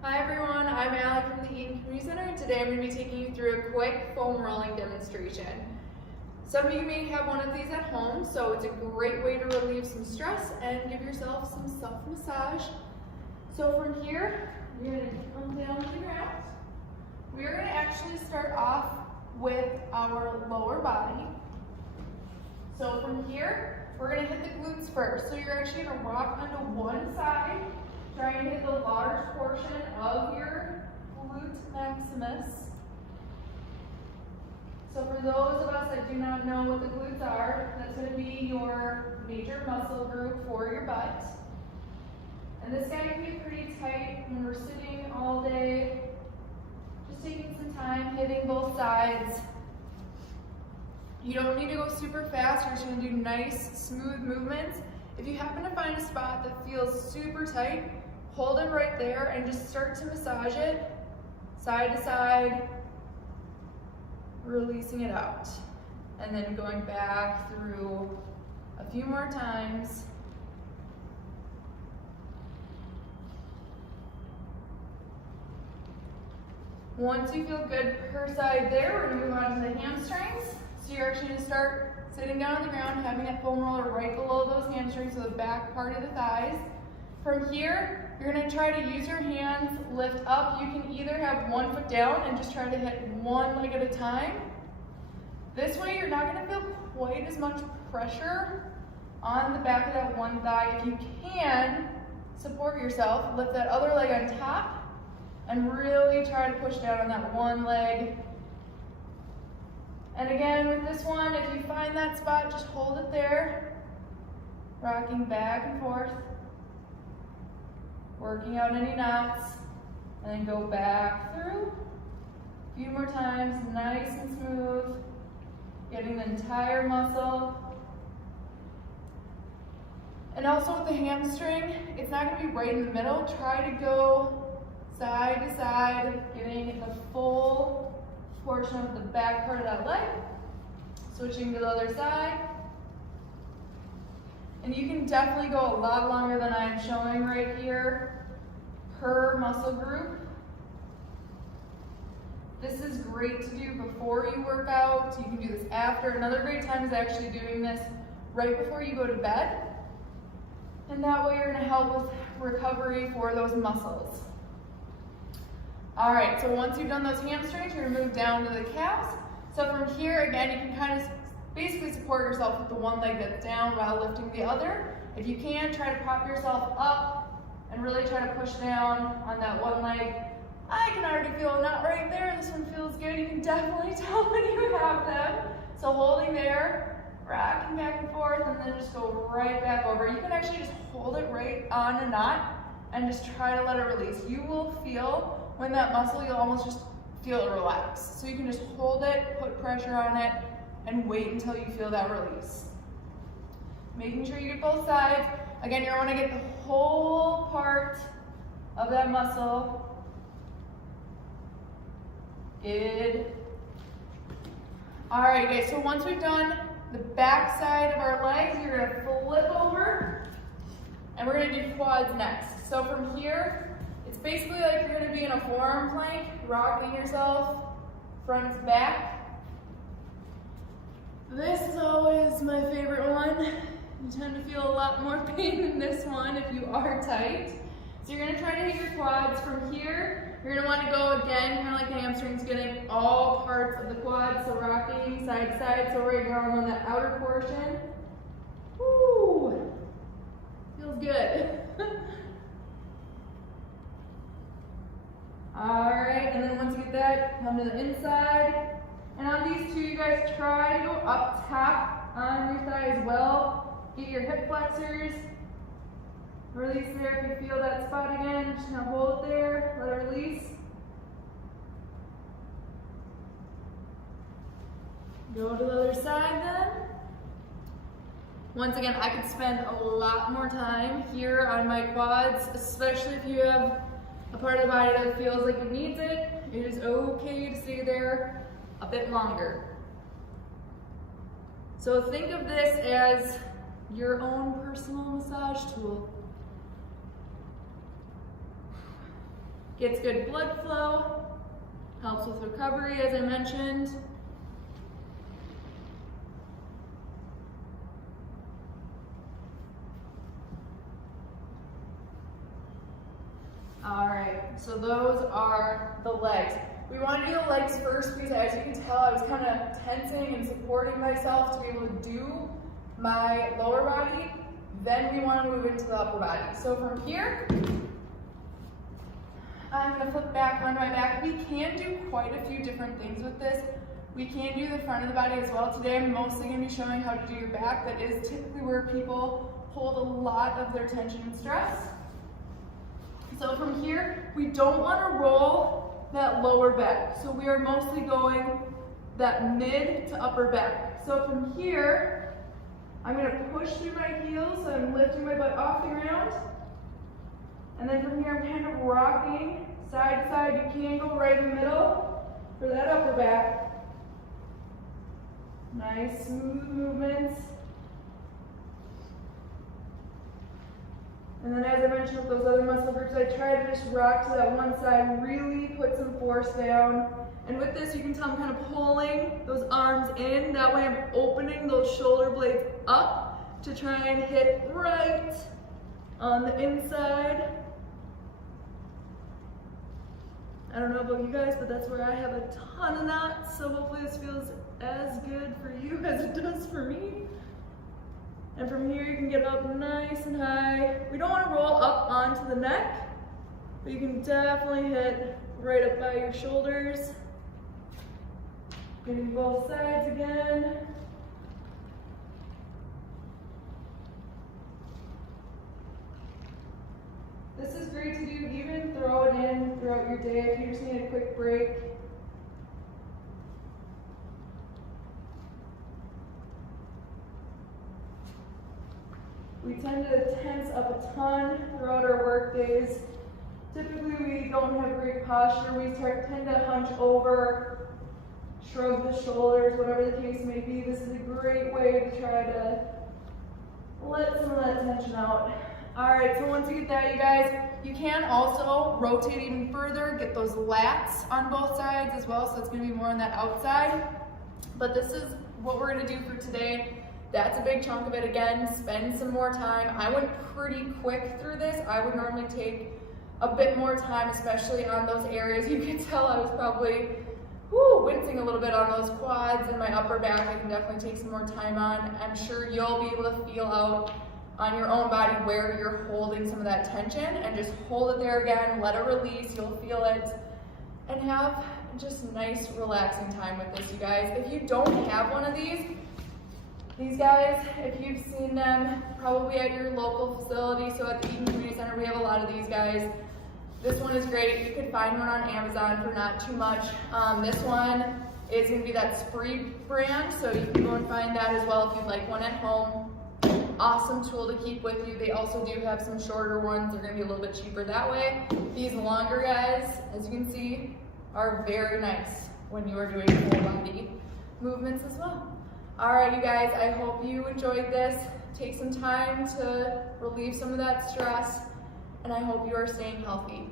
Hi everyone, I'm Allie from the Eagan Community Center, and today I'm going to be taking you through a quick foam rolling demonstration. Some of you may have one of these at home, so it's a great way to relieve some stress and give yourself some self-massage. So from here, you're going to come down to the ground. We're going to actually start off with our lower body. So from here, we're going to hit the glutes first. So you're actually going to rock onto one side, trying to hit the large portion of your glute maximus. So for those of us that do not know what the glutes are, that's going to be your major muscle group for your butt. And this guy can be pretty tight when we're sitting all day, just taking some time, hitting both sides. You don't need to go super fast, you're just going to do nice, smooth movements. If you happen to find a spot that feels super tight, hold it right there and just start to massage it side to side, releasing it out. And then going back through a few more times. Once you feel good per side there, we're going to move on to the hamstrings. So you're actually going to start sitting down on the ground, having that foam roller right below those hamstrings, so the back part of the thighs. From here, you're going to try to use your hands, lift up. You can either have one foot down and just try to hit one leg at a time. This way, you're not going to feel quite as much pressure on the back of that one thigh. If you can, support yourself, lift that other leg on top, and really try to push down on that one leg. And again, with this one, if you find that spot, just hold it there, rocking back and forth, working out any knots, and then go back through. A few more times, nice and smooth, getting the entire muscle. And also with the hamstring, it's not going to be right in the middle. Try to go side to side, getting the full portion of the back part of that leg. Switching to the other side. And you can definitely go a lot longer than I'm showing right here per muscle group. This is great to do before you work out. You can do this after. Another great time is actually doing this right before you go to bed. And that way you're going to help with recovery for those muscles. All right, so once you've done those hamstrings, you're going to move down to the calves. So from here, again, you can kind of basically support yourself with the one leg that's down while lifting the other. If you can, try to prop yourself up and really try to push down on that one leg. I can already feel a knot right there. This one feels good. You can definitely tell when you have them. So holding there, rocking back and forth, and then just go right back over. You can actually just hold it right on a knot and just try to let it release. You will feel when that muscle, you'll almost just feel it relax. So you can just hold it, put pressure on it, and wait until you feel that release. Making sure you get both sides. Again, you want to get the whole part of that muscle. Good. All right, guys, so once we've done the back side of our legs, you're going to flip over, and we're going to do quads next. So from here, it's basically like you're going to be in a forearm plank, rocking yourself front to back. This is always my favorite one. You tend to feel a lot more pain in this one if you are tight. So you're going to try to hit your quads from here. You're going to want to go again, kind of like the hamstrings, getting all parts of the quads, so rocking side to side. So right now I'm on that outer portion. Woo! Feels good. All right, and then once you get that, come to the inside. And on these two, you guys try to go up top on your thigh as well. Get your hip flexors. Release there if you feel that spot again. Just gonna hold it there, let it release. Go to the other side then. Once again, I could spend a lot more time here on my quads, especially if you have a part of the body that feels like it needs it. It is okay to stay there a bit longer. So think of this as your own personal massage tool. Gets good blood flow, helps with recovery as I mentioned. All right, so those are the legs. We want to do the legs first because as you can tell, I was kind of tensing and supporting myself to be able to do my lower body. Then we want to move into the upper body. So from here, I'm going to flip back onto my back. We can do quite a few different things with this. We can do the front of the body as well. Today I'm mostly going to be showing how to do your back. That is typically where people hold a lot of their tension and stress. So from here, we don't want to roll that lower back. So we are mostly going that mid to upper back. So from here, I'm going to push through my heels, so I'm lifting my butt off the ground. And then from here, I'm kind of rocking side to side. You can go right in the middle for that upper back. Nice, smooth movements. And then as I mentioned with those other muscle groups, I try to just rock to that one side, really put some force down. And with this, you can tell I'm kind of pulling those arms in. That way I'm opening those shoulder blades up to try and hit right on the inside. I don't know about you guys, but that's where I have a ton of knots. So hopefully this feels as good for you as it does for me. And from here, you can get up nice and high. We don't want to roll up onto the neck, but you can definitely hit right up by your shoulders. Getting both sides again. This is great to do, even throw it in throughout your day if you just need a quick break. We tend to tense up a ton throughout our work days. Typically we don't have great posture. We tend to hunch over, shrug the shoulders, whatever the case may be. This is a great way to try to let some of that tension out. All right, so once you get that, you guys, you can also rotate even further, get those lats on both sides as well, so it's gonna be more on that outside. But this is what we're gonna do for today. That's a big chunk of it. Again, spend some more time. I went pretty quick through this. I would normally take a bit more time, especially on those areas. You can tell I was probably wincing a little bit on those quads and my upper back. I can definitely take some more time on. I'm sure you'll be able to feel out on your own body where you're holding some of that tension, and just hold it there again, let it release, you'll feel it, and have just nice relaxing time with this, you guys. If you don't have one of these guys, if you've seen them probably at your local facility, so at the Eagan Community Center, we have a lot of these guys. This one is great. You can find one on Amazon for not too much. This one is going to be that Spree brand, so you can go and find that as well if you'd like one at home. Awesome tool to keep with you. They also do have some shorter ones. They're going to be a little bit cheaper that way. These longer guys, as you can see, are very nice when you are doing full body movements as well. All right, you guys, I hope you enjoyed this. Take some time to relieve some of that stress, and I hope you are staying healthy.